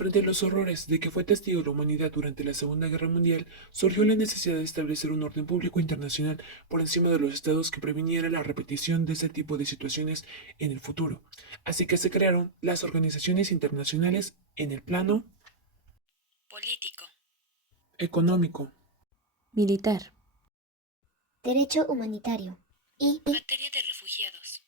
Frente a los horrores de que fue testigo la humanidad durante la Segunda Guerra Mundial, surgió la necesidad de establecer un orden público internacional por encima de los estados que previniera la repetición de este tipo de situaciones en el futuro. Así que se crearon las organizaciones internacionales en el plano político, económico, militar, derecho humanitario y materia de refugiados,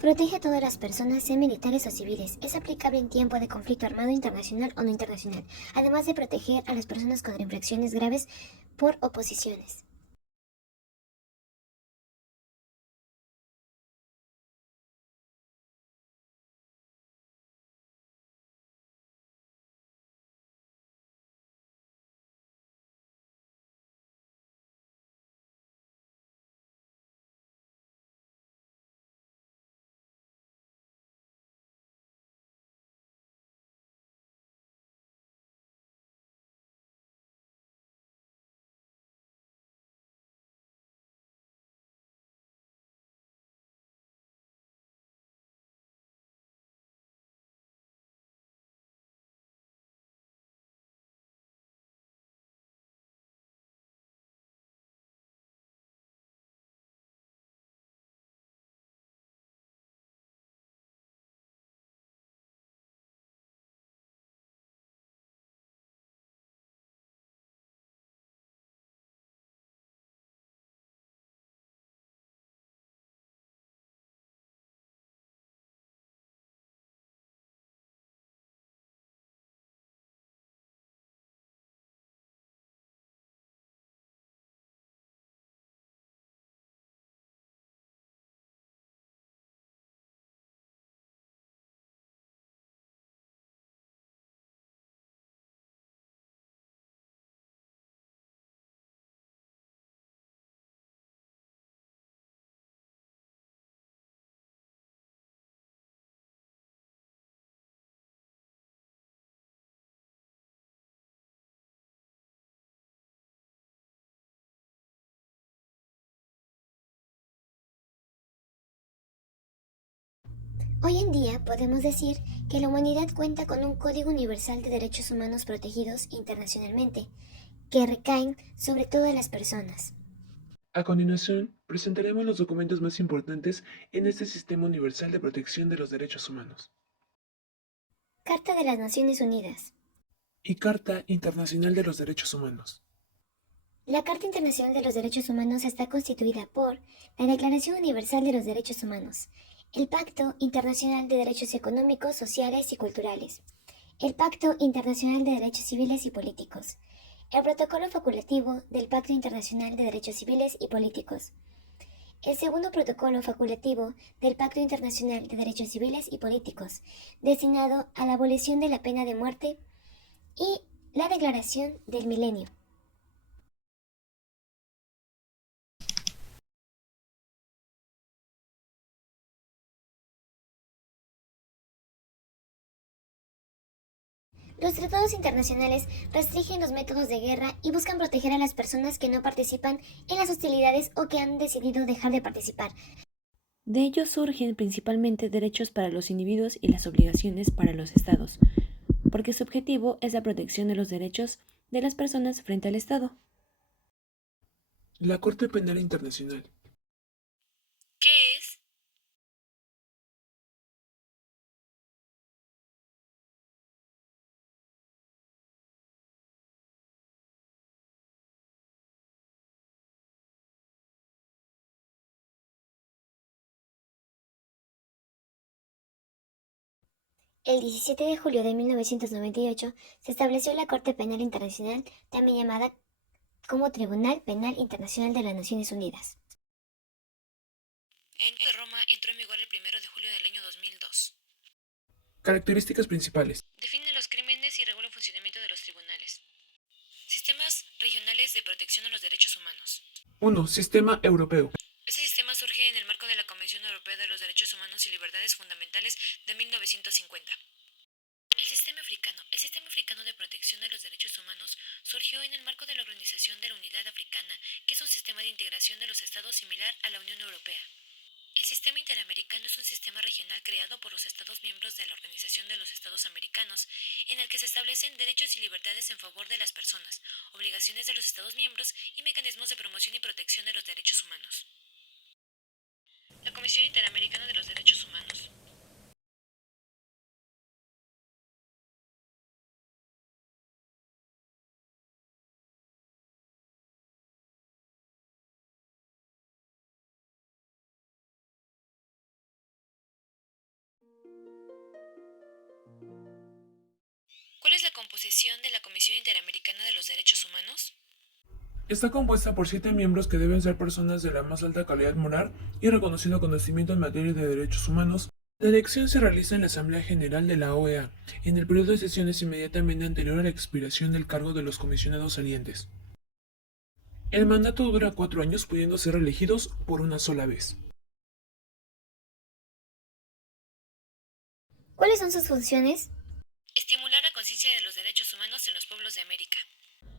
protege a todas las personas, sean militares o civiles. Es aplicable en tiempo de conflicto armado internacional o no internacional, además de proteger a las personas contra infracciones graves por oposiciones. Hoy en día podemos decir que la humanidad cuenta con un Código Universal de Derechos Humanos protegidos internacionalmente, que recaen sobre todas las personas. A continuación, presentaremos los documentos más importantes en este Sistema Universal de Protección de los Derechos Humanos Carta de las Naciones Unidas. y Carta Internacional de los Derechos Humanos. La Carta Internacional de los Derechos Humanos está constituida por la Declaración Universal de los Derechos Humanos, el Pacto Internacional de Derechos Económicos, Sociales y Culturales, el Pacto Internacional de Derechos Civiles y Políticos, el Protocolo Facultativo del Pacto Internacional de Derechos Civiles y Políticos, el segundo Protocolo Facultativo del Pacto Internacional de Derechos Civiles y Políticos, destinado a la abolición de la pena de muerte, y la Declaración del Milenio. Los tratados internacionales restringen los métodos de guerra y buscan proteger a las personas que no participan en las hostilidades o que han decidido dejar de participar. De ellos surgen principalmente derechos para los individuos y las obligaciones para los estados, porque su objetivo es la protección de los derechos de las personas frente al Estado. La Corte Penal Internacional. ¿qué es? El 17 de julio de 1998 se estableció la Corte Penal Internacional, también llamada como Tribunal Penal Internacional de las Naciones Unidas. En Roma entró en vigor el 1 de julio del año 2002. Características principales. Define los crímenes y regula el funcionamiento de los tribunales. Sistemas regionales de protección a los derechos humanos. 1. Sistema Europeo. Este sistema surge en el marco de la Convención Europea de los Derechos Humanos y Libertades Fundamentales de 1950. El Sistema Africano de Protección de los Derechos Humanos surgió en el marco de la Organización de la Unidad Africana, que es un sistema de integración de los estados similar a la Unión Europea. El sistema interamericano es un sistema regional creado por los Estados miembros de la Organización de los Estados Americanos, en el que se establecen derechos y libertades en favor de las personas, obligaciones de los Estados miembros y mecanismos de promoción y protección de los derechos humanos. La Comisión Interamericana de los Derechos Humanos. ¿Cuál es la composición de la Comisión Interamericana de los Derechos Humanos? Está compuesta por 7 miembros que deben ser personas de la más alta calidad moral y reconocido conocimiento en materia de derechos humanos. La elección se realiza en la Asamblea General de la OEA, en el periodo de sesiones inmediatamente anterior a la expiración del cargo de los comisionados salientes. El mandato dura 4 años, pudiendo ser reelegidos por una sola vez. ¿Cuáles son sus funciones? Estimular la conciencia de los derechos humanos en los pueblos de América.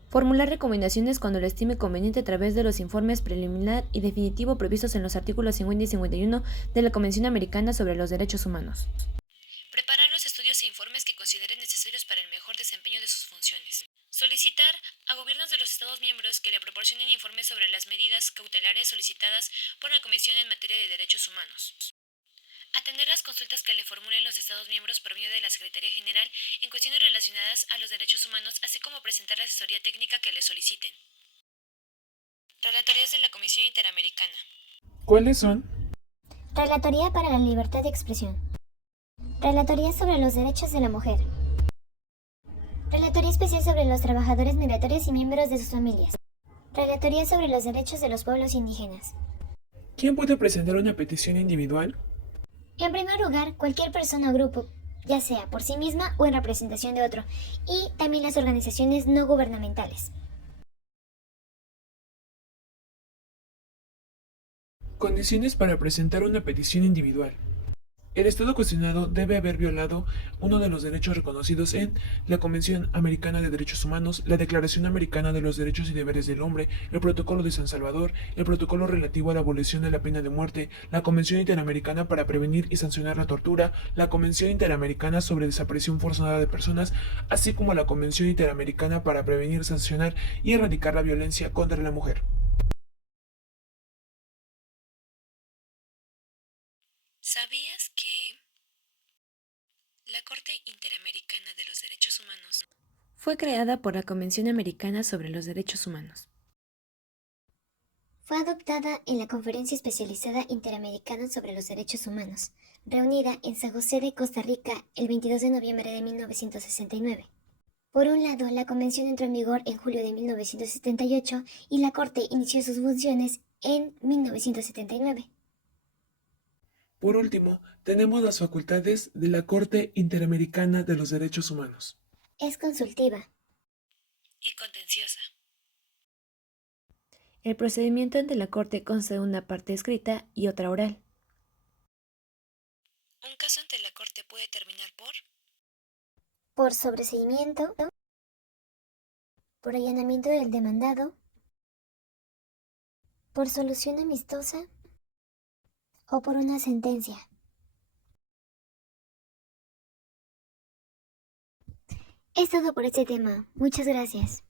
Formular recomendaciones cuando lo estime conveniente a través de los informes preliminar y definitivo previstos en los artículos 50 y 51 de la Convención Americana sobre los Derechos Humanos. Preparar los estudios e informes que consideren necesarios para el mejor desempeño de sus funciones. Solicitar a gobiernos de los Estados miembros que le proporcionen informes sobre las medidas cautelares solicitadas por la Comisión en materia de derechos humanos. Atender las consultas que le formulen los Estados miembros por medio de la Secretaría General en cuestiones relacionadas a los derechos humanos, así como presentar la asesoría técnica que le soliciten. Relatorías de la Comisión Interamericana. ¿Cuáles son? Relatoría para la libertad de expresión. Relatoría sobre los derechos de la mujer. Relatoría especial sobre los trabajadores migratorios y miembros de sus familias. Relatoría sobre los derechos de los pueblos indígenas. ¿Quién puede presentar una petición individual? En primer lugar, cualquier persona o grupo, ya sea por sí misma o en representación de otro, y también las organizaciones no gubernamentales. Condiciones para presentar una petición individual. El Estado cuestionado debe haber violado uno de los derechos reconocidos en la Convención Americana de Derechos Humanos, la Declaración Americana de los Derechos y Deberes del Hombre, el Protocolo de San Salvador, el Protocolo relativo a la abolición de la pena de muerte, la Convención Interamericana para prevenir y sancionar la tortura, la Convención Interamericana sobre desaparición forzada de personas, así como la Convención Interamericana para prevenir, sancionar y erradicar la violencia contra la mujer. ¿Sabías que la Corte Interamericana de los Derechos Humanos Fue creada por la Convención Americana sobre los Derechos Humanos. Fue adoptada en la Conferencia Especializada Interamericana sobre los Derechos Humanos, reunida en San José de Costa Rica el 22 de noviembre de 1969. Por un lado, la convención entró en vigor en julio de 1978 y la Corte inició sus funciones en 1979. Por último, tenemos las facultades de la Corte Interamericana de los Derechos Humanos. Es consultiva. y contenciosa? El procedimiento ante la Corte consta de una parte escrita y otra oral. Un caso ante la Corte puede terminar Por sobreseimiento, por allanamiento del demandado, por solución amistosa o por una sentencia. Es todo por este tema. Muchas gracias.